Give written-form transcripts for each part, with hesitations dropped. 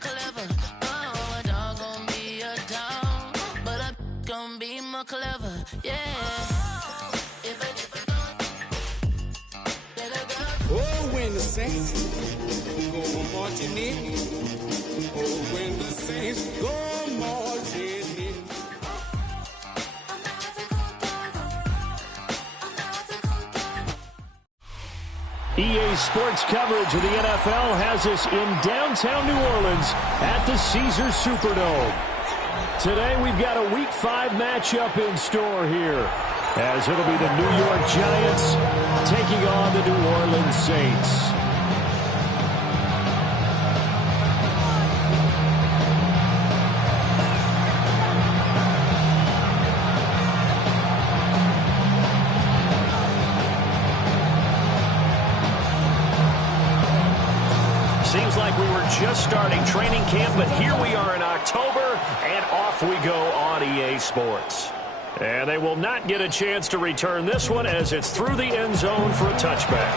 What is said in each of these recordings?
clever. Oh, a dog gon' be a dog, but a gon' be more clever. Yeah. Oh, when the saints go marching in. Oh, when the saints go marching in. EA Sports coverage of the NFL has us in downtown New Orleans at the Caesars Superdome. Today we've got a Week 5 matchup in store here, as it'll be the New York Giants taking on the New Orleans Saints. Seems like we were just starting training camp, but here we are in October, and off we go on EA Sports. And they will not get a chance to return this one as it's through the end zone for a touchback.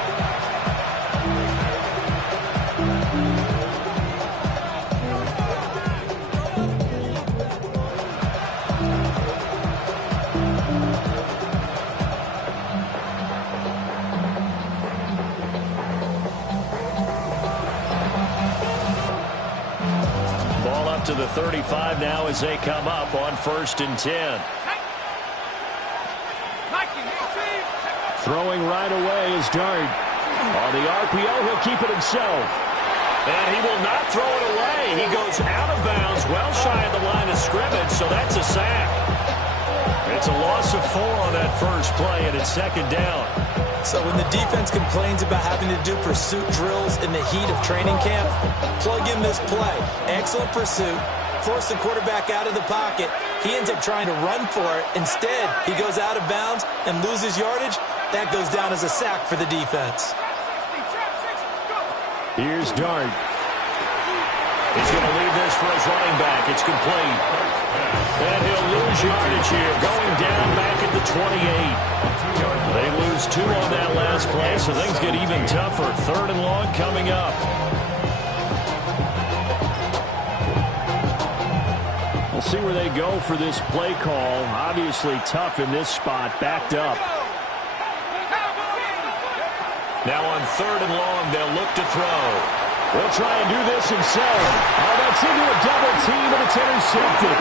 To the 35 now as they come up on 1st and 10. Throwing right away is Dart. On the RPO, he'll keep it himself. And he will not throw it away. He goes out of bounds, well shy of the line of scrimmage, so that's a sack. It's a loss of 4 on that first play, and it's 2nd down. So when the defense complains about having to do pursuit drills in the heat of training camp, plug in this play. Excellent pursuit. Force the quarterback out of the pocket. He ends up trying to run for it. Instead, he goes out of bounds and loses yardage. That goes down as a sack for the defense. Here's Dart. He's going to leave this for his running back. It's complete. And he'll lose yardage here, going down back at the 28. They lose 2 on that last play, so things get even tougher. 3rd and long coming up. We'll see where they go for this play call. Obviously tough in this spot, backed up. Now on 3rd and long, they'll look to throw. He'll try and do this himself. Oh, that's into a double team, and it's intercepted.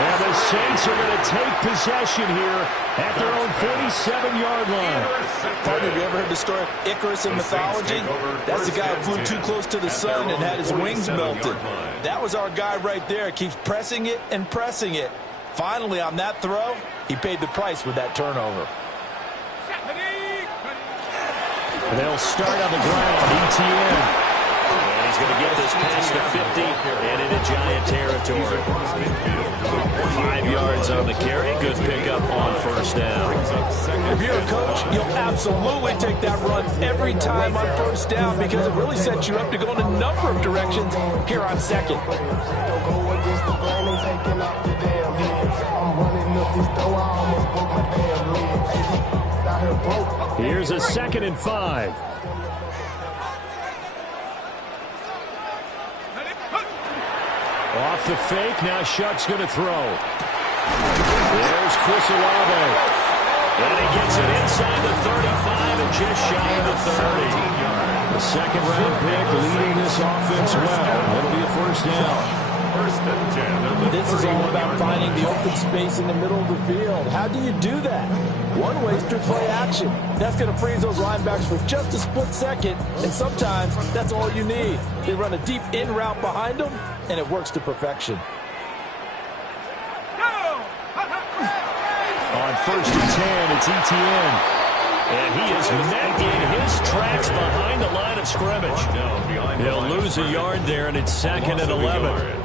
And the Saints are going to take possession here at their own 47-yard line. Partner, have you ever heard the story of Icarus in mythology? That's the guy who flew too close to the sun and had his wings melted. That was our guy right there. Keeps pressing it and pressing it. Finally, on that throw, he paid the price with that turnover. They'll start on the ground. ETN. And he's going to get this past the 50 and into Giant territory. 5 yards on the carry. Good pickup on 1st down. If you're a coach, you'll absolutely take that run every time on 1st down because it really sets you up to go in a number of directions here on 2nd. Here's a 2nd and 5. Off the fake, now Shuck's going to throw. There's Chris Olave. And he gets it inside the 35 and just shy of the 30. The 2nd-round pick leading this offense well. It'll be a 1st down. This is all about finding the open space in the middle of the field. How do you do that? One way is through play action. That's going to freeze those linebackers for just a split second, and sometimes that's all you need. They run a deep in route behind them, and it works to perfection. On 1st and 10, it's ETN. And he is met in his tracks behind the line of scrimmage. He'll lose a yard there, and it's 2nd and 11.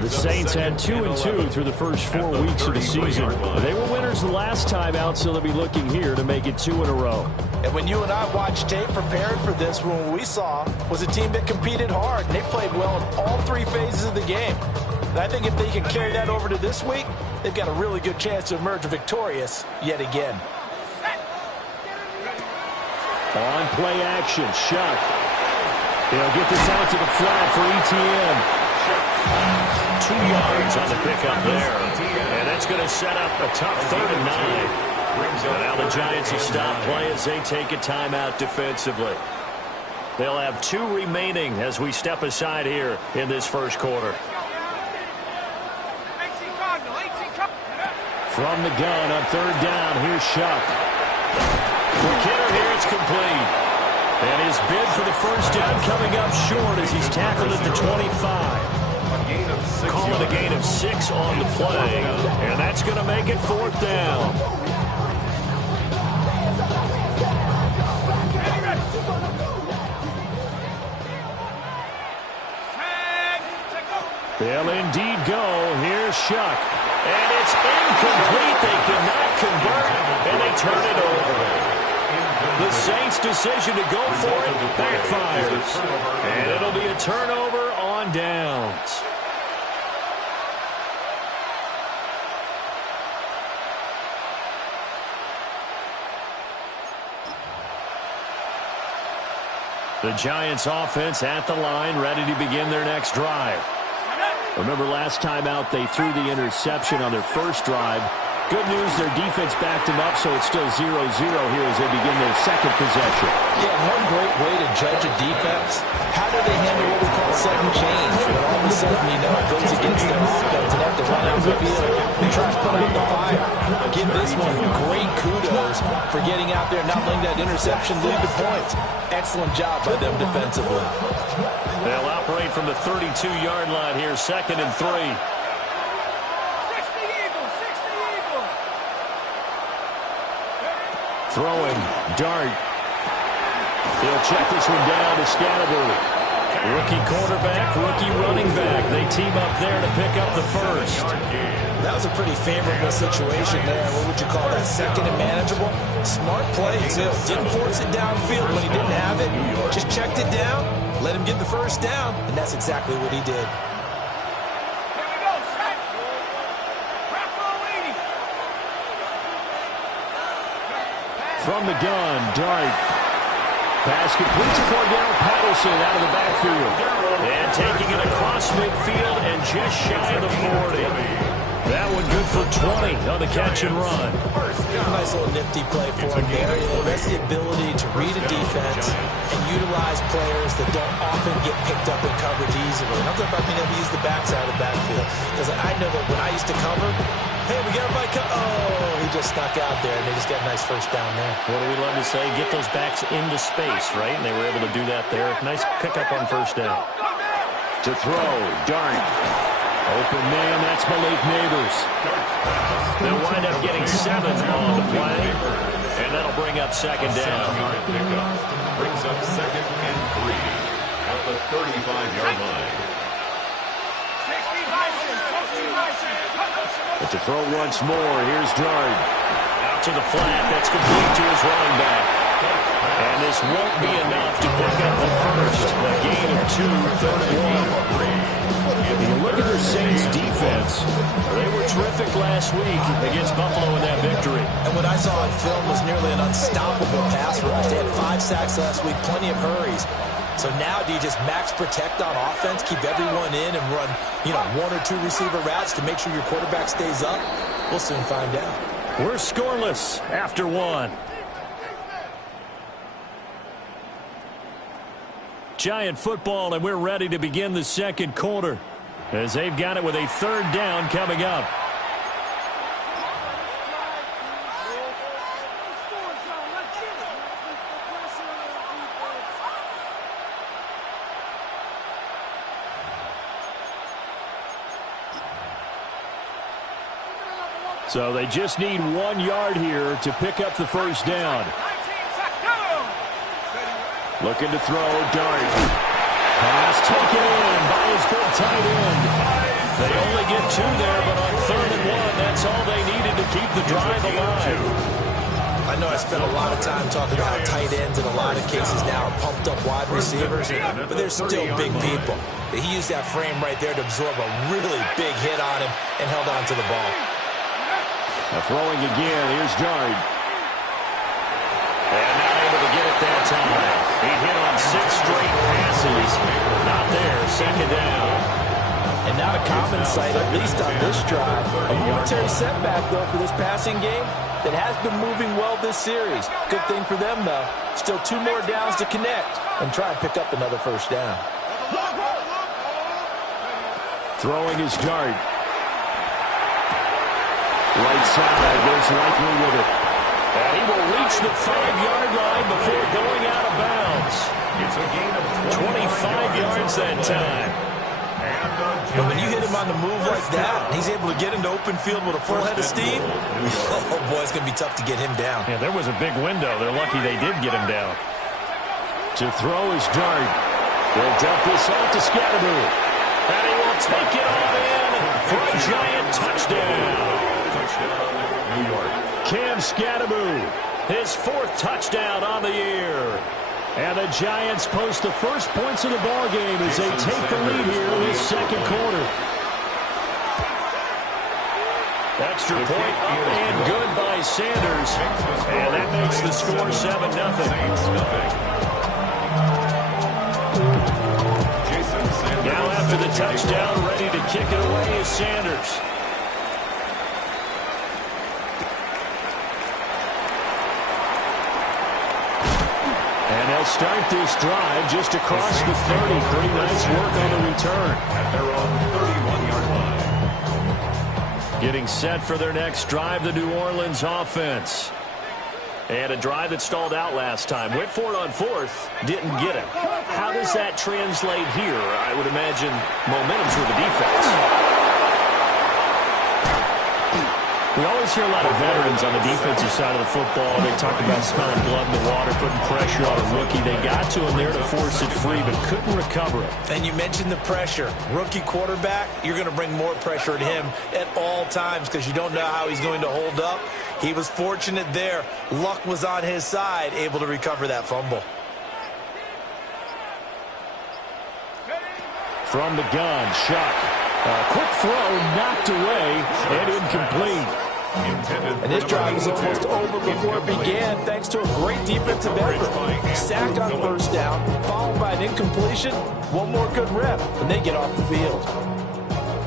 The Saints had 2 and 2 through the first 4 weeks of the season. They were winners the last time out, so they'll be looking here to make it 2 in a row. And when you and I watched tape preparing for this, what we saw was a team that competed hard. And they played well in all 3 phases of the game. And I think if they can carry that over to this week, they've got a really good chance to emerge victorious yet again. On play action, Shuck. He'll get this out to the flat for ETN. 2 yards on the pickup there. And that's going to set up a tough 3rd and 9. And now the Giants will stop play as they take a timeout defensively. They'll have 2 remaining as we step aside here in this first quarter. From the gun on 3rd down, here's Shuck. Quick hitter here, it's complete. And his bid for the first down coming up short as he's tackled at the 25. Call it a gain of 6 on the play, and that's going to make it 4th down. They'll indeed go. Here's Shuck. And it's incomplete. They cannot convert, and they turn it over. The Saints' decision to go for it backfires. And it'll be a turnover on downs. The Giants offense at the line, ready to begin their next drive. Remember last time out they threw the interception on their first drive. Good news, their defense backed them up, so it's still 0-0 here as they begin their second possession. Yeah, one great way to judge a defense. How do they handle what we call sudden change? When all of a sudden, you know, it goes against their offense and have to run out the field and try to put out the fire. Give this one great kudos for getting out there and not letting that interception lead to points. Excellent job by them defensively. They'll operate from the 32-yard line here, 2nd and 3. Throwing, Dart. He'll check this one down to Scatterbury. Rookie quarterback, rookie running back. They team up there to pick up the first. That was a pretty favorable situation there. What would you call that? 2nd and manageable? Smart play, too. Didn't force it downfield when he didn't have it. Just checked it down, let him get the first down, and that's exactly what he did. From the gun, Dart. Pass complete to Cordell Patterson out of the backfield. And taking it across midfield and just shy of the 40. That one good for 20 on the catch and run. Nice little nifty play for him there. That's the ability to read a defense and utilize players that don't often get picked up in coverage easily. And I'm talking about being able to use the backside of the backfield. Because I know that when I used to cover, hey, we got everybody he just snuck out there, and they just got a nice first down there. What do we love to say? Get those backs into space, right? And they were able to do that there. Nice pickup on first down. To throw, Dart. Open man, that's Malik Neighbors. They'll wind up getting 7 on the play, and that'll bring up 2nd down. Brings up 2nd and 3 at the 35-yard line. But to throw once more, here's Dart. Out to the flat, that's complete to his running back. And this won't be enough to pick up the first. A gain of 2, 3rd and 1. If you look at their Saints defense, they were terrific last week against Buffalo in that victory. And what I saw on film was nearly an unstoppable pass rush. They had 5 sacks last week, plenty of hurries. So now do you just max protect on offense, keep everyone in and run, 1 or 2 receiver routes to make sure your quarterback stays up? We'll soon find out. We're scoreless after 1. Giant football, and we're ready to begin the second quarter as they've got it with a 3rd down coming up. So they just need 1 yard here to pick up the first down. Looking to throw, Dart. Pass taken in by his big tight end. They only get 2 there, but on 3rd and 1, that's all they needed to keep the drive alive. I know I spent a lot of time talking about how tight ends in a lot of cases now are pumped up wide receivers, but they're still big people. He used that frame right there to absorb a really big hit on him and held on to the ball. Now throwing again, here's Dart. And not able to get it that time. He hit on 6 straight passes passes. Not there. Second down. And not a common sight, at least on this drive. A momentary setback, though, for this passing game that has been moving well this series. Good thing for them, though. Still 2 more downs to connect and try and pick up another first down. Throwing his dart. Right side goes Likely with it. And he will reach the 5-yard line before going out of bounds. It's a gain of 25 yards that time. But when you hit him on the move like that, and he's able to get into open field with a full head of steam, oh boy, it's going to be tough to get him down. Yeah, there was a big window. They're lucky they did get him down. To throw his dart. He'll dump this off to Scatteroo. And he will take it all in for a Giant touchdown. Touchdown, New York. Cam Scatteroo, his 4th touchdown on the year. And the Giants post the first points of the ball game as they take the lead here in this second quarter. Extra point up and good by Sanders. And that makes the score 7-0. Now after the touchdown, ready to kick it away is Sanders. And they'll start this drive just across the 30. Pretty nice work on the return. At their own 31-yard line. Getting set for their next drive, the New Orleans offense. And a drive that stalled out last time. Went for it on 4th, didn't get it. How does that translate here? I would imagine momentum's with the defense. We always hear a lot of veterans on the defensive side of the football. They talk about smelling blood in the water, putting pressure on a rookie. They got to him there to force it free, but couldn't recover it. And you mentioned the pressure. Rookie quarterback, you're going to bring more pressure at him at all times because you don't know how he's going to hold up. He was fortunate there. Luck was on his side, able to recover that fumble. From the gun, Shuck. Quick throw, knocked away, and incomplete. And this drive was almost over before it began thanks to a great defensive effort. Sack on first down, followed by an incompletion. One more good rep, and they get off the field.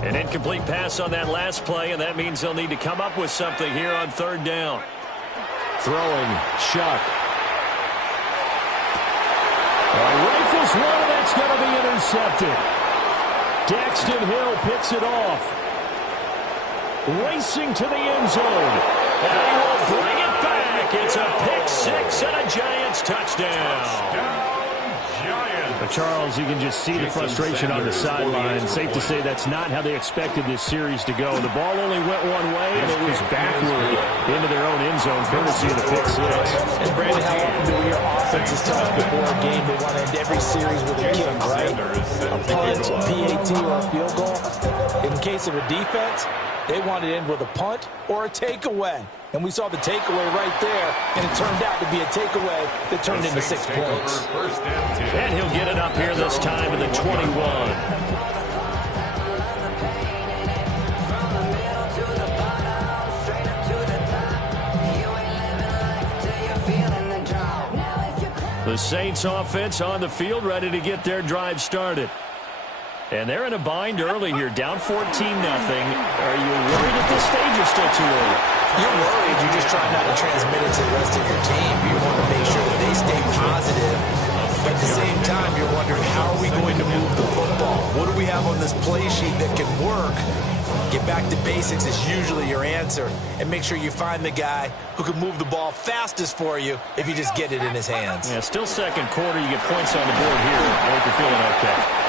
An incomplete pass on that last play, and that means they'll need to come up with something here on 3rd down. Throwing, Shuck. Rifles one, and that's going to be intercepted. Daxton Hill picks it off. Racing to the end zone. And he will bring it back. It's a pick 6 and a Giants touchdown. But Charles, you can just see the frustration on the sideline. Safe to say that's not how they expected this series to go. The ball only went one way, and it was backward into their own end zone, courtesy of the pick 6. And Brandon, how often do we hear offense is tough before a game? They want to end every series with a kick, right? A punt, a PAT, or a field goal. In case of a defense, they want to end with a punt or a takeaway. And we saw the takeaway right there, and it turned out to be a takeaway that turned into 6 points. And he'll get it up here this time in the 21. The Saints offense on the field, ready to get their drive started. And they're in a bind early here, down 14-0. Are you worried at this stage or still too early? You're worried. You're just trying not to transmit it to the rest of your team. You want to make sure that they stay positive. But at the same time, you're wondering, how are we going to move the football? What do we have on this play sheet that can work? Get back to basics is usually your answer. And make sure you find the guy who can move the ball fastest for you if you just get it in his hands. Yeah, still second quarter. You get points on the board here. I hope you're feeling okay.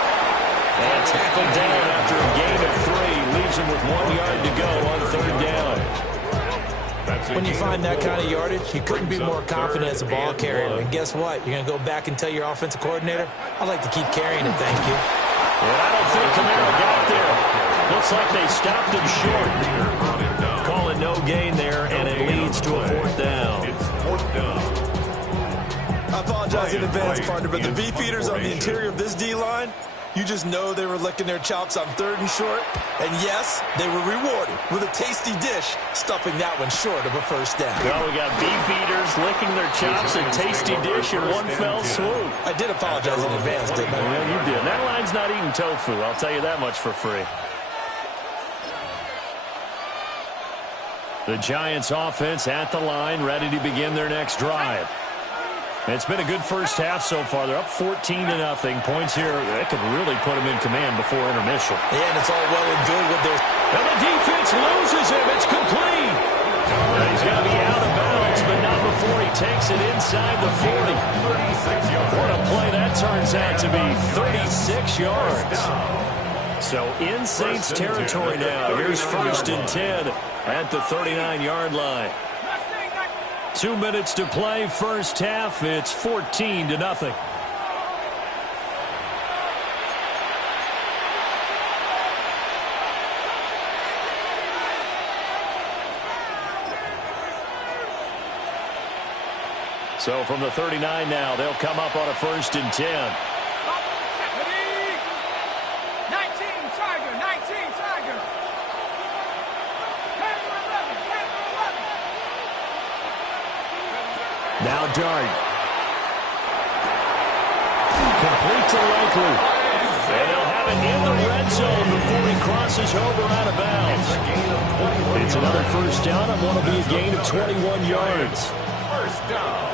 And tackled down after a gain of 3. Leaves him with 1 yard to go on 3rd down. When you find that kind of yardage, you couldn't be more confident as a ball carrier. And guess what? You're going to go back and tell your offensive coordinator, I'd like to keep carrying it, thank you. And I don't think Kamara got there. Looks like they stopped him short. Calling no gain there, and it leads to a 4th down. It's 4th down. I apologize in advance, partner, but the beef eaters on the interior of this D-line, You just know they were licking their chops on 3rd and short. And yes, they were rewarded with a tasty dish, stuffing that one short of a first down. Well, we got beef eaters licking their chops, a tasty dish in one fell swoop. I did apologize in advance, didn't I? Well, you did. That line's not eating tofu, I'll tell you that much for free. The Giants offense at the line, ready to begin their next drive. It's been a good first half so far. They're up 14-0. Points here, that could really put them in command before intermission. Yeah, and it's all well and good with their... And the defense loses him. It's complete. He's got to be out of bounds, but not before he takes it inside the 40. What a play that turns out to be. 36 yards. So in Saints territory now. Here's 1st and 10 at the 39-yard line. 2 minutes to play, first half. It's 14-0. So from the 39 now, they'll come up on a 1st and 10. Now Dart. Complete to Likely. And they'll have it in the red zone before he crosses over out of bounds. It's another first down and what'll be a gain of 21 yards. First down.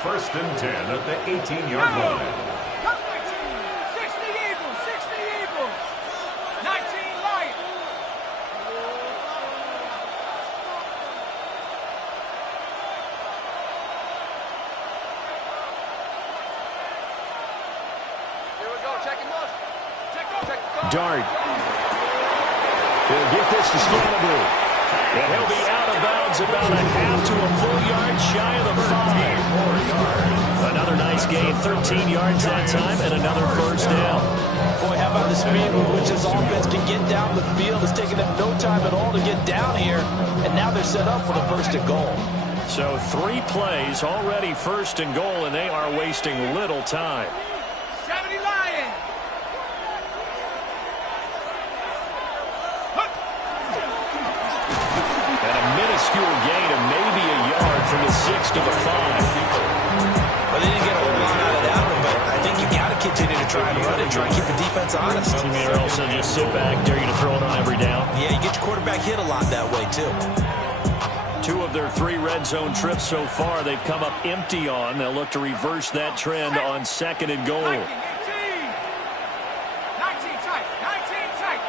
1st and 10 at the 18-yard line. Dart. He'll get this to Scannaboo. And he'll be out of bounds about a half to a full yard shy of the 5. Another nice gain, 13 yards that time, and another first down. Boy, how about the speed with which this offense can get down the field? It's taken them no time at all to get down here, and now they're set up for the 1st and goal. So 3 plays, already 1st and goal, and they are wasting little time. 70 Lions! Minuscule gain of maybe a yard from the 6 to the 5. Well, they didn't get a whole lot out of that one, but I think you got to continue to try and run and try and keep the defense honest. You mean also just sit back, dare you to throw it on every down? Yeah, you get your quarterback hit a lot that way, too. 2 of their 3 red zone trips so far, they've come up empty on. They'll look to reverse that trend on 2nd and goal. 19 tight. 19 tight.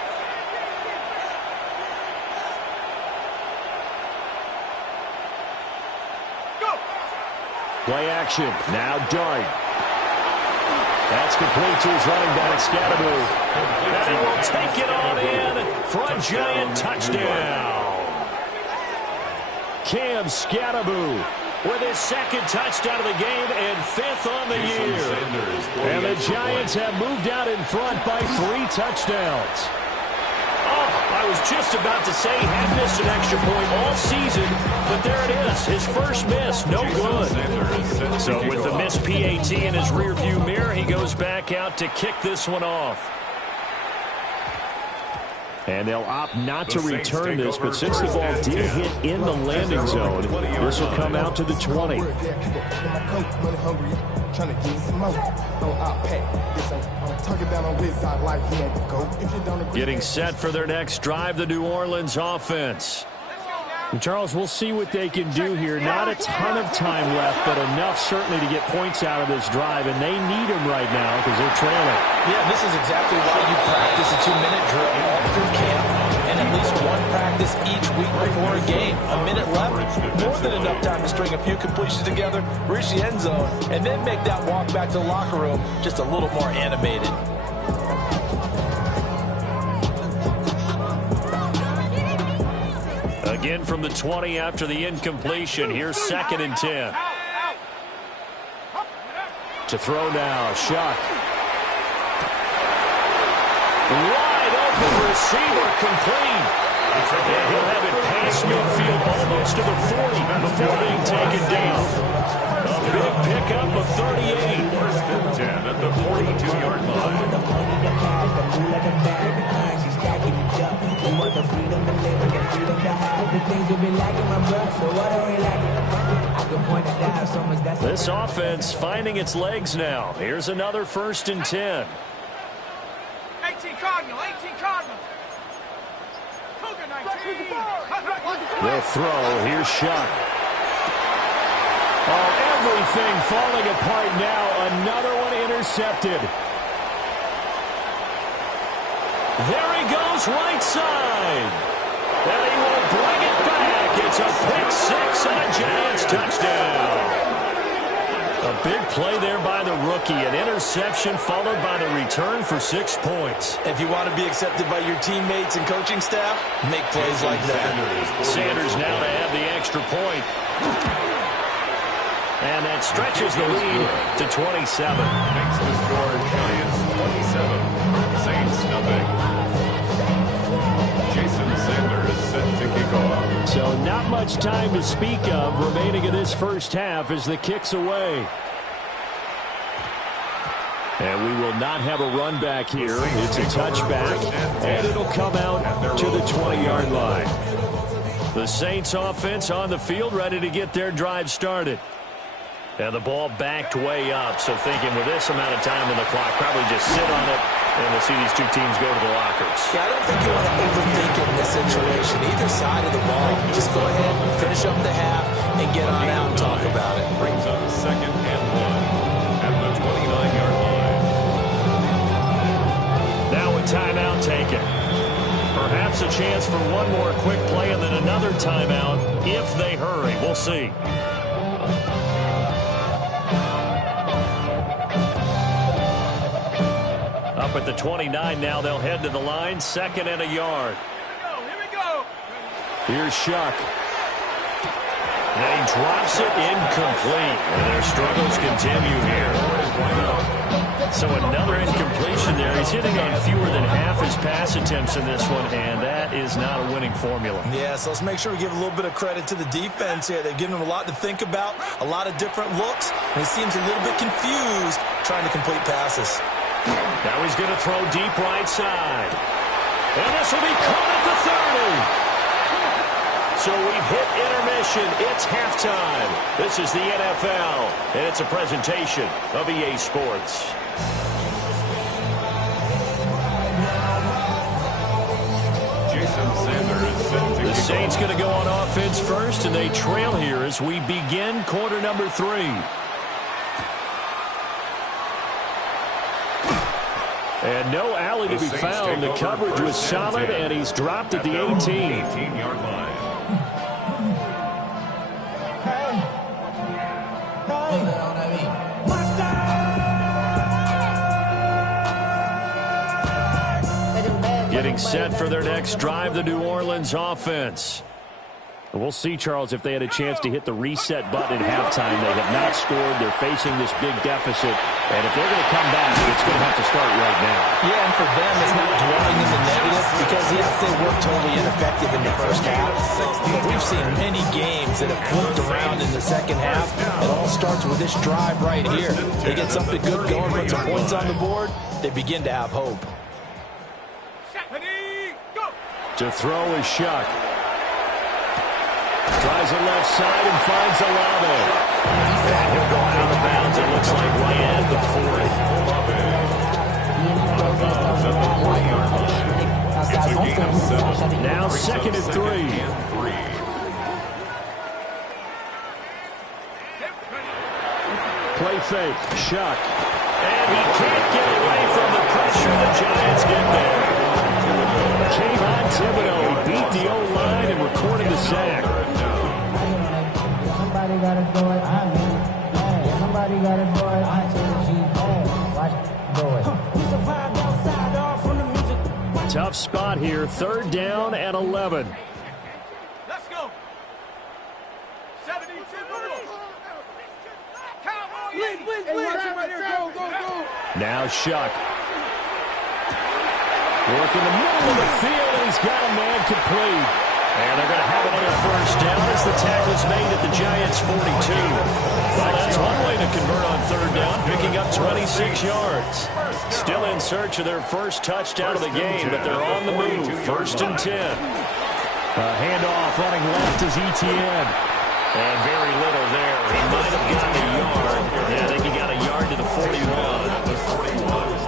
Play action. Now Dart. That's complete to his running back, Scannaboo. And he will take it on in for a Giant touchdown. Cam Scannaboo with his 2nd touchdown of the game and 5th on the year. And the Giants have moved out in front by 3 touchdowns. I was just about to say he had missed an extra point all season, but there it is. His first miss, no good. So with the missed PAT in his rearview mirror, he goes back out to kick this one off. And they'll opt not to return this, but since the ball did hit in the landing zone, this will come out to the 20. Getting set for their next drive, the New Orleans offense. And Charles, we'll see what they can do here. Not a ton of time left, but enough certainly to get points out of this drive, and they need them right now because they're trailing. Yeah, this is exactly why you practice a 2-minute drill all through camp and at least one practice each week before a game. A minute left, more than enough time to string a few completions together, reach the end zone, and then make that walk back to the locker room just a little more animated. Again from the 20 after the incompletion. Here's 2nd and 10. To throw now, Shuck. Wide open receiver, complete. And he'll have it past midfield almost to the 40 before being taken down. A big pickup of 38. 1st and 10 at the 42-yard line. This offense finding its legs now. Here's another 1st and 10. 18 Cardinal, 18 Cardinal. Cougar 19. They'll throw. Here's Shuck. Oh, everything falling apart now. Another one intercepted. There he goes, right side. And he will bring it back. It's a pick 6 and a Giants touchdown. A big play there by the rookie. An interception followed by the return for 6 points. If you want to be accepted by your teammates and coaching staff, make plays like that. Sanders now to add the extra point. And that stretches the lead to 27. Makes the score Giants 27, Saints nothing. Jason Sanders set to kick off. So not much time to speak of remaining in this first half as the kick's away. And we will not have a run back here. It's a touchback, and it'll come out to the 20-yard line. The Saints offense on the field ready to get their drive started. And the ball backed way up, so thinking with this amount of time on the clock, probably just sit on it, and we'll see these two teams go to the lockers. Yeah, I don't think you want to overthink it in this situation. Either side of the ball. Just go ahead, finish up the half, and get on out and talk about it. Brings up 2nd and 1 at the 29-yard line. Now a timeout taken. Perhaps a chance for one more quick play and then another timeout if they hurry. We'll see. Up at the 29 now, they'll head to the line, 2nd and a yard. Here we go. Here's Shuck. And he drops it incomplete. And their struggles continue here. So another incompletion there. He's hitting on fewer than half his pass attempts in this one, and that is not a winning formula. Yeah, so let's make sure we give a little bit of credit to the defense here. They've given him a lot to think about, a lot of different looks, and he seems a little bit confused trying to complete passes. Now he's going to throw deep right side. And this will be caught at the 30. So we've hit intermission. It's halftime. This is the NFL, and it's a presentation of EA Sports. Jason Sanders set to The kick Saints off. going to go on offense first, and they trail here as we begin quarter number 3. And no alley to be found. The coverage was solid, and he's dropped at the 18. 18-yard line. Getting set for their next drive, the New Orleans offense. We'll see, Charles, if they had a chance to hit the reset button at halftime. They have not scored. They're facing this big deficit. And if they're going to come back, it's going to have to start right now. Yeah, and for them, it's not dwelling in the negative because, yes, they were totally ineffective in the first half. But we've seen many games that have flipped around in the second half. It all starts with this drive right here. They get something good going, put some points on the board, they begin to have hope. To throw is Shuck. Tries it left side and finds Olave. And he'll go out of bounds, it looks like, right at the 40. Now 2nd and 3. Play fake, Shuck. And he can't get away from the pressure. The Giants get there. Kayvon Thibodeau, he beat the O-line and recorded the sack. Somebody got to do it. I mean, hey, somebody got to do it. I tell you, hey, watch do it. We survived outside all from the music. Tough spot here. 3rd down and 11. Let's go. 72. Cowboy. Please. Now Shuck. Working the middle of the field, and he's got a man complete. And they're going to have another 1st down as the tackle's made at the Giants' 42. Well, that's one way to convert on 3rd down, picking up 26 yards. Still in search of their first touchdown of the game, but they're on the move. 1st and 10. Handoff running left is Etienne. And very little there. He might have gotten a yard. Yeah, I think he got a yard to the 41.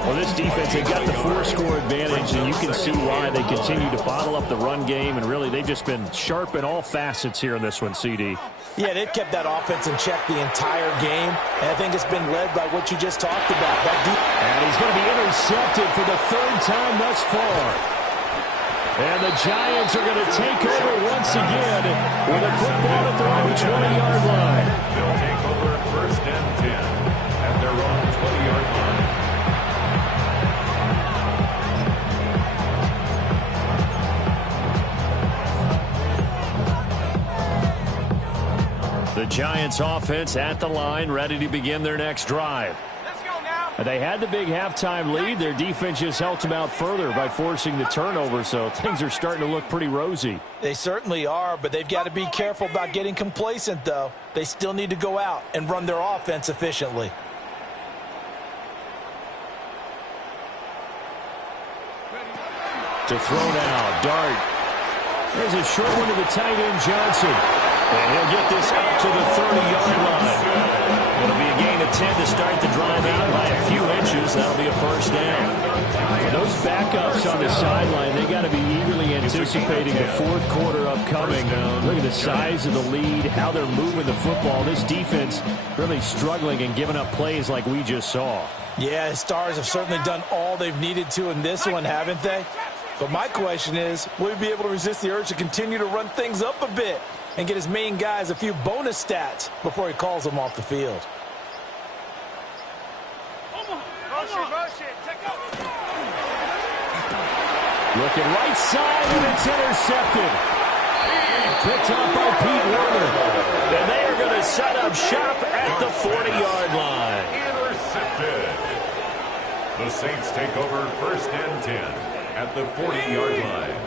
Well, this defense, they've got the 4-score advantage, and you can see why they continue to bottle up the run game, and really they've just been sharp in all facets here in this one, CD. Yeah, they've kept that offense in check the entire game, and I think it's been led by what you just talked about. And he's going to be intercepted for the 3rd time thus far. And the Giants are going to take over once again with a football at their own 20-yard line. They'll take over 1st and 10 at their own 20-yard line. The Giants offense at the line, ready to begin their next drive. Let's go now. They had the big halftime lead. Their defense just helped them out further by forcing the turnover, so things are starting to look pretty rosy. They certainly are, but they've got to be careful about getting complacent, though. They still need to go out and run their offense efficiently. To throw now, Dart. There's a short one to the tight end, Johnson. And he'll get this out to the 30-yard line. It'll be a gain of 10 to start the drive out by a few inches. That'll be a 1st down. And those backups on the sideline, they got to be eagerly anticipating the 4th quarter upcoming. Look at the size of the lead, how they're moving the football. This defense really struggling and giving up plays like we just saw. Yeah, the Stars have certainly done all they've needed to in this one, haven't they? But my question is, will we be able to resist the urge to continue to run things up a bit and get his main guys a few bonus stats before he calls them off the field? Rush it. Take off. Looking right side, and it's intercepted. Picked up by Pete Werner. And they are going to set up shop at the 40-yard line. Intercepted. The Saints take over 1st and 10 at the 40-yard line.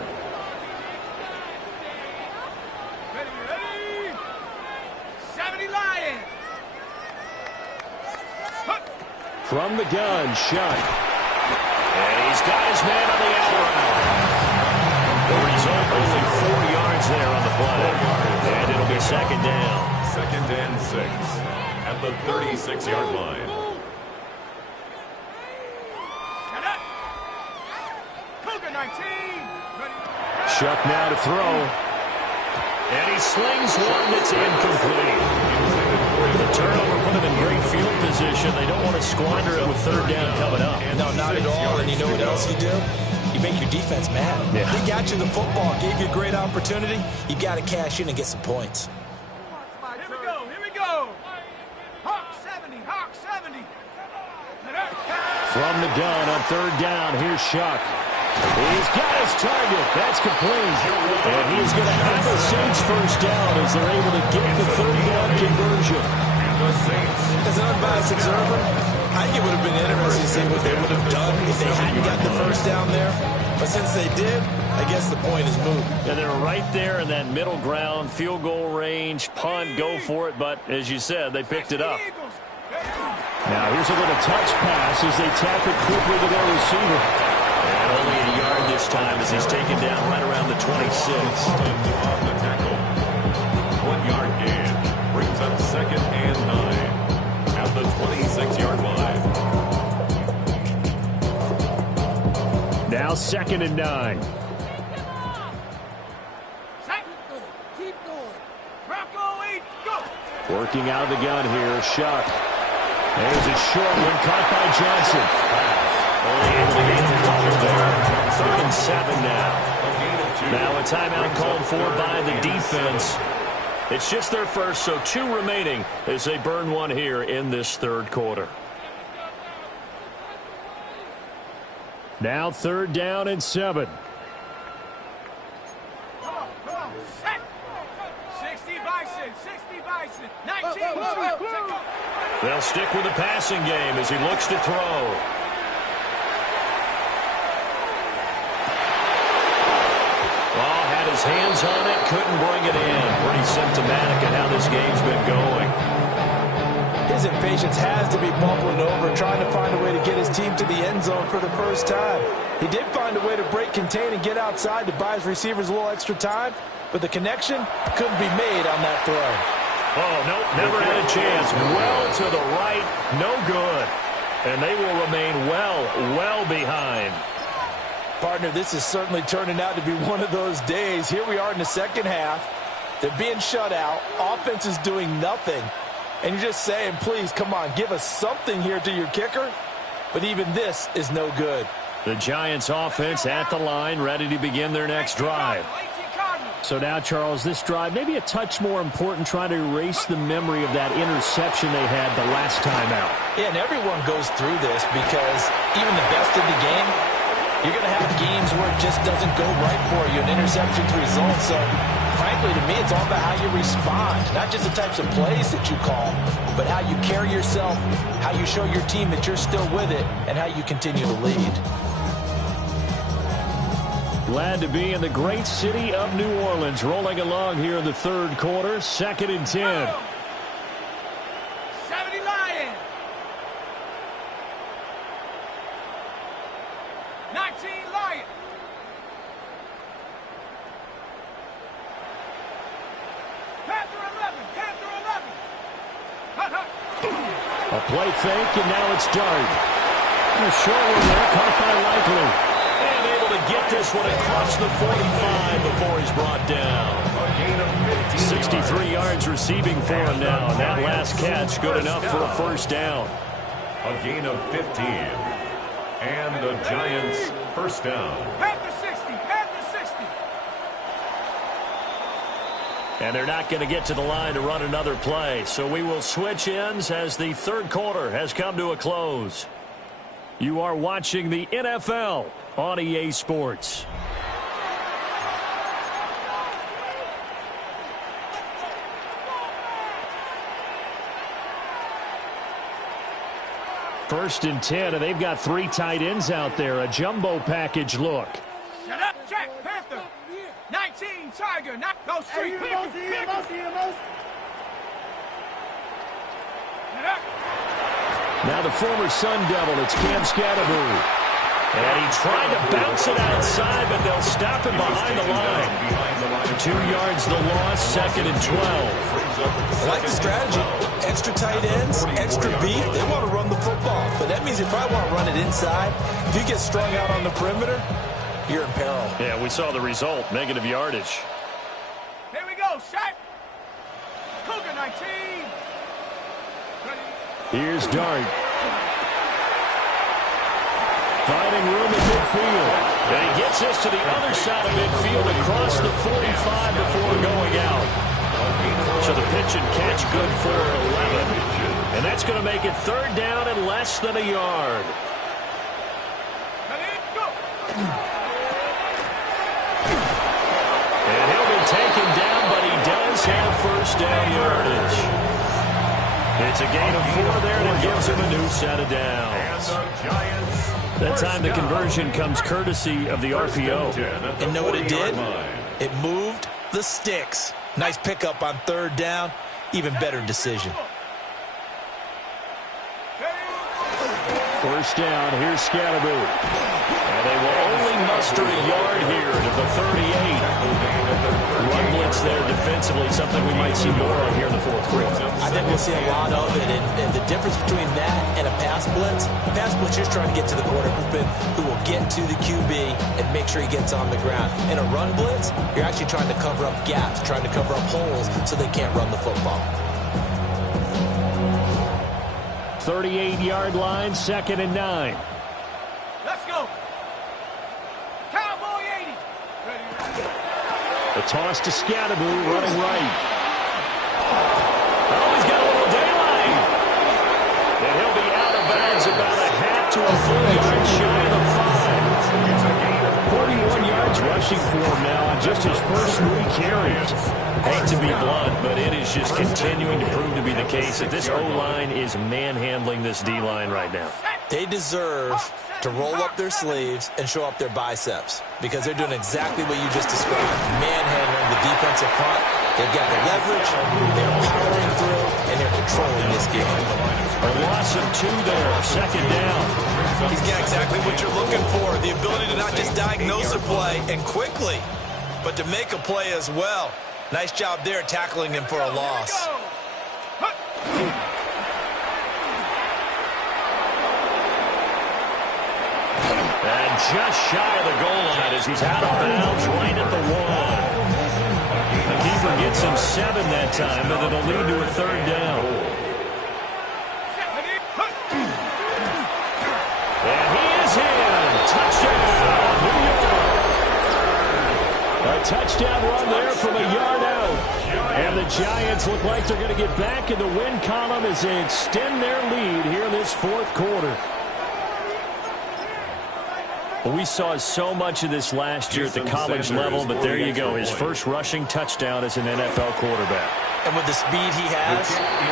Ready. 70 Lion. From the gun, Shuck. And he's got his man on the out route. The result, only 4 yards there on the play. And it'll be 2nd down. 2nd and 6 at the 36-yard line. Shut up. Cougar 19. Ready. Shuck now to throw. And he slings one that's incomplete. The turnover put him in great field position. They don't want to squander it with 3rd down coming up. No, not at all. And you know what else you do? You make your defense mad. Yeah. They got you the football, gave you a great opportunity. You got to cash in and get some points. Here we go. Hawk 70. From the gun on 3rd down, here's Shuck. He's got his target. That's complete. And he's going to have the Saints 1st down as they're able to get the 3rd down conversion. As an unbiased observer, I think it would have been interesting to see what they would have done if they hadn't got the 1st down there. But since they did, I guess the point is moved. And they're right there in that middle ground, field goal range, punt, go for it. But as you said, they picked it up. Now here's a little touch pass as they tap it quickly to their receiver. And only a yard this time as he's taken down right around the 26. On the tackle. 1-yard gain. Brings up 2nd and 9 at the 26-yard line. Now 2nd and 9. Keep going. Rocco 8. Go. Working out of the gun here, Shuck. There's a short one caught by Johnson. Only able to get the cover there. 3rd and 7 now. Now a timeout called for by the defense. It's just their first, so 2 remaining as they burn one here in this 3rd quarter. Now 3rd down and 7. Come on. Set. 60 Bison. 19. They'll stick with the passing game as he looks to throw. His hands on it, couldn't bring it in. Pretty symptomatic of how this game's been going. His impatience has to be bubbling over, trying to find a way to get his team to the end zone for the 1st time. He did find a way to break contain and get outside to buy his receivers a little extra time, but the connection couldn't be made on that throw. Oh, nope, never had a chance. Well to the right, no good. And they will remain well behind. Partner, this is certainly turning out to be one of those days. Here we are in the second half. They're being shut out. Offense is doing nothing. And you're just saying, please, come on, give us something here to your kicker. But even this is no good. The Giants offense at the line, ready to begin their next drive. So now, Charles, this drive maybe a touch more important, trying to erase the memory of that interception they had the last time out. Yeah, and everyone goes through this because even the best of the game, you're going to have games where it just doesn't go right for you, an interception's result. So, frankly, to me, it's all about how you respond, not just the types of plays that you call, but how you carry yourself, how you show your team that you're still with it, and how you continue to lead. Glad to be in the great city of New Orleans, rolling along here in the third quarter, 2nd and 10. 70 Lions. 19 Lions. Panther 11. Panther 11. A play fake, and now it's Dart. A short one there, caught by Likely. And able to get this one across the 45 before he's brought down. 63 yards receiving for him now. And that last catch good enough for a first down. A gain of 15. And the Giants first down. Panther 60. Panther 60. And they're not going to get to the line to run another play. So we will switch ends as the third quarter has come to a close. You are watching the NFL on EA Sports. First and 10, and they've got 3 tight ends out there. A jumbo package look. Shut up, Jack. Panther. 19 Tiger. No street. Now the former Sun Devil, it's Cam Scatterbury. And he tried to bounce it outside, but they'll stop him behind the line. 2 yards the loss, 2nd and 12. I like the strategy. Extra tight ends, extra beef. They want to run the football. But that means they probably want to run it inside. If you get strung out on the perimeter, you're in peril. Yeah, we saw the result, negative yardage. Here we go, Shaq. Cougar 19. Here's Dart. Finding room in midfield. And he gets this to the other side of midfield across the 45 before going out. So the pitch and catch good for 11. And that's going to make it 3rd down and less than a yard. And he'll be taken down, but he does have first down yardage. It's a gain of 4 there, and it gives him a new set of downs. That time the conversion comes courtesy of the RPO. And know what it did? It moved the sticks. Nice pickup on 3rd down. Even better decision. First down, here's Scatterbury. And they will only muster a yard here to the 38. Run blitz there defensively, something we might see more of here in the 4th quarter. I think we'll see a lot of it. And the difference between that and a pass blitz, you're just trying to get to the quarterback who will get to the QB and make sure he gets on the ground. In a run blitz, you're actually trying to cover up gaps, trying to cover up holes so they can't run the football. 38-yard line, 2nd and 9. Let's go. Cowboy 80. The toss to Scatterbury, running right. Oh, he's got a little daylight. And he'll be out of bounds about a half to a full yard shy of the 5. 41 yards rushing for him now on just his first 3 carries. Hate to be blunt, but it is just continuing to prove to be the case that this O-line is manhandling this D-line right now. They deserve to roll up their sleeves and show up their biceps because they're doing exactly what you just described. Manhandling the defensive front. They've got the leverage, they're powering through, and they're controlling this game. A loss of 2 there, 2nd down. He's got exactly what you're looking for, the ability to not just diagnose a play and quickly, but to make a play as well. Nice job there tackling him for a loss. And just shy of the goal line as he's out of bounds right at the 1. The keeper gets him 7 that time, and it'll lead to a 3rd down. And he is in. Touchdown, New York. A touchdown run there from a yard out. And the Giants look like they're going to get back in the win column as they extend their lead here in this 4th quarter. We saw so much of this last year at the college level, but there you go. His first rushing touchdown as an NFL quarterback. And with the speed he has,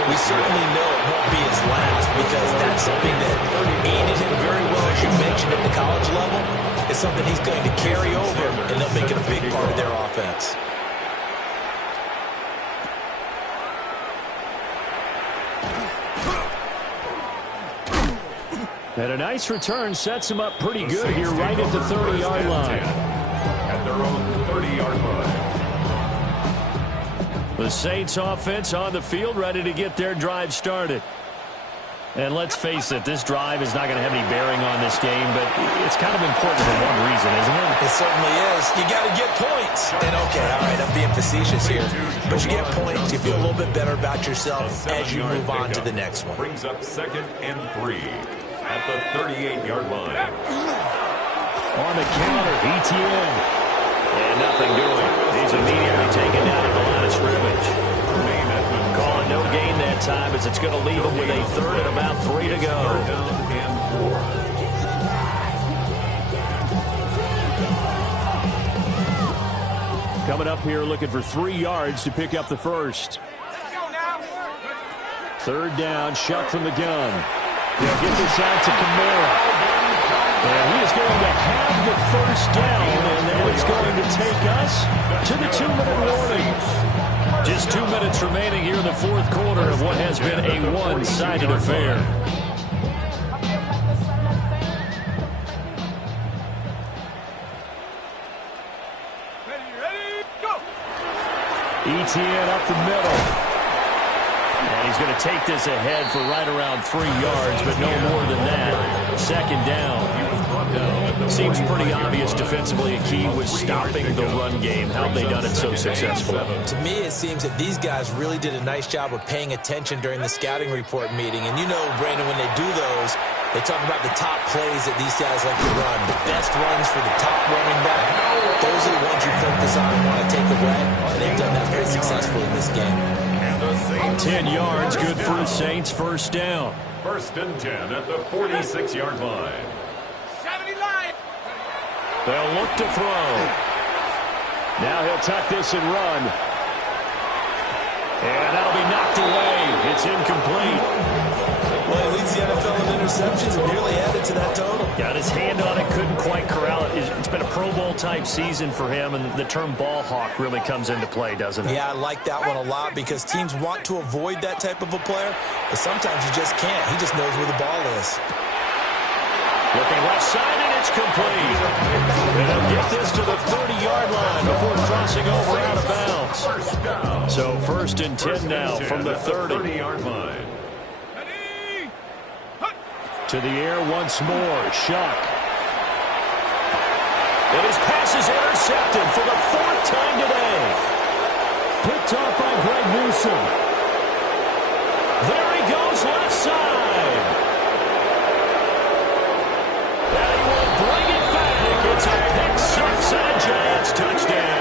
we certainly know it won't be his last, because that's something that aided him very well, as you mentioned, at the college level. It's something he's going to carry over, and they'll make it a big part of their offense. And a nice return sets him up pretty good here right at the 30-yard line. At their own 30-yard line. The Saints offense on the field, ready to get their drive started. And let's face it, this drive is not going to have any bearing on this game, but it's kind of important for one reason, isn't it? It certainly is. You got to get points. And okay, all right, I'm being facetious here, but you get points, you feel a little bit better about yourself as you move on to the next one. Brings up 2nd and 3 at the 38-yard line. On the counter, Etienne. And nothing doing. He's immediately taken down at the line of scrimmage. Calling no gain that time as it's going to leave him with a 3rd and about 3 to go. 3rd down and 4. Coming up here looking for 3 yards to pick up the first. 3rd down, shot from the gun. They'll get this out to Kamara. And he is going to have the first down, and that is going to take us to the 2-minute warning. Just 2 minutes remaining here in the 4th quarter of what has been a one-sided affair. Ready, go! Etienne up the middle. And he's going to take this ahead for right around 3 yards, but no more than that. 2nd down. Seems pretty obvious defensively. A key was stopping the run game. How have they done it so successfully? To me, it seems that these guys really did a nice job of paying attention during the scouting report meeting. And you know, Brandon, when they do those, they talk about the top plays that these guys like to run. The best runs for the top running back. Those are the ones you focus on and want to take away. And they've done that very successfully in this game. 10 yards, good for the Saints. 1st down. 1st and 10 at the 46-yard line. 70 line. They'll look to throw. Now he'll tuck this and run. And that'll be knocked away. It's incomplete. Well, he leads the NFL in interceptions and nearly added to that total. Got his hand on it, couldn't quite corral it. It's been a Pro Bowl-type season for him, and the term ball hawk really comes into play, doesn't it? Yeah, I like that one a lot because teams want to avoid that type of a player, but sometimes you just can't. He just knows where the ball is. Looking left side, and it's complete. And they'll get this to the 30-yard line before crossing over out of bounds. So 1st and 10 now from the 30-yard line. To the air once more. Shuck. And his pass is intercepted for the 4th time today. Picked off by Greg Newsome. There he goes left side. And he will bring it back. It's a pick six and a Giants touchdown.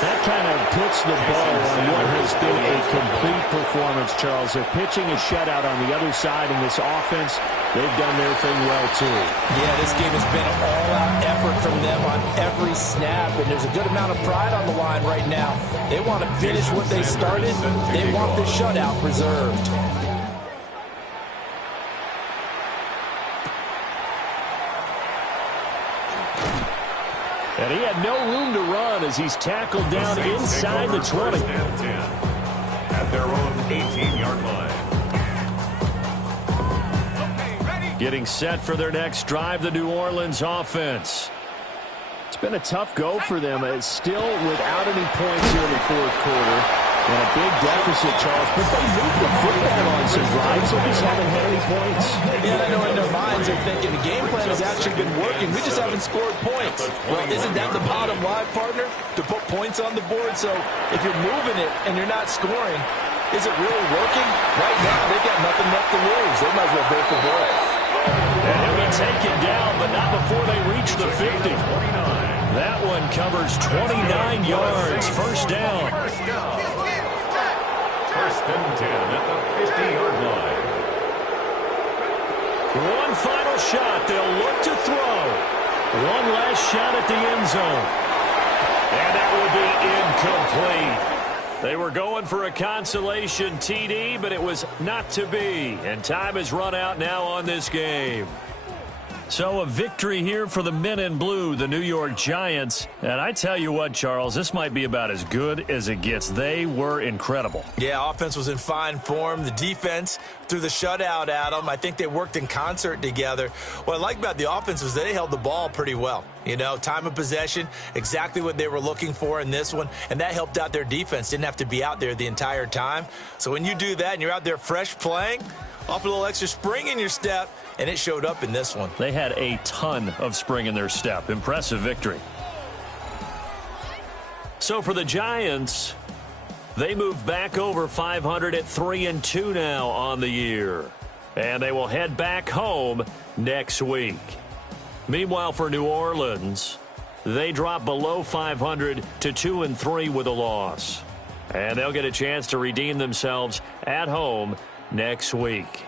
That kind of puts the ball on what has been a complete performance, Charles. They're pitching a shutout on the other side in this offense. They've done their thing well, too. Yeah, this game has been an all-out effort from them on every snap, and there's a good amount of pride on the line right now. They want to finish what they started. They want the shutout preserved. And he had no room to run as he's tackled down inside the 20. At their own 18-yard line. Getting set for their next drive, the New Orleans offense. It's been a tough go for them. It's still without any points here in the 4th quarter. And a big deficit, Charles, but they moved the football on some drives, so just haven't had any points. Yeah, I know in their minds they're thinking the game plan has actually been working. We just haven't scored points. Well, isn't that the bottom line, partner? To put points on the board? So if you're moving it and you're not scoring, is it really working? Right now, they've got nothing left to lose. They might as well go for broke. And he'll be taken down, but not before they reach the 50. That one covers 29 yards. First down. First and 10 at the 50-yard line. One final shot. They'll look to throw. One last shot at the end zone. And that will be incomplete. They were going for a consolation TD, but it was not to be. And time has run out now on this game. So a victory here for the men in blue, the New York Giants. And I tell you what, Charles, this might be about as good as it gets. They were incredible. Yeah, offense was in fine form. The defense threw the shutout at them. I think they worked in concert together. What I like about the offense was they held the ball pretty well. You know, time of possession, exactly what they were looking for in this one. And that helped out their defense. Didn't have to be out there the entire time. So when you do that and you're out there fresh playing, off a little extra spring in your step, and it showed up in this one. They had a ton of spring in their step. Impressive victory. So for the Giants, they move back over 500 at 3-2 now on the year. And they will head back home next week. Meanwhile, for New Orleans, they drop below 500 to 2-3 with a loss. And they'll get a chance to redeem themselves at home next week.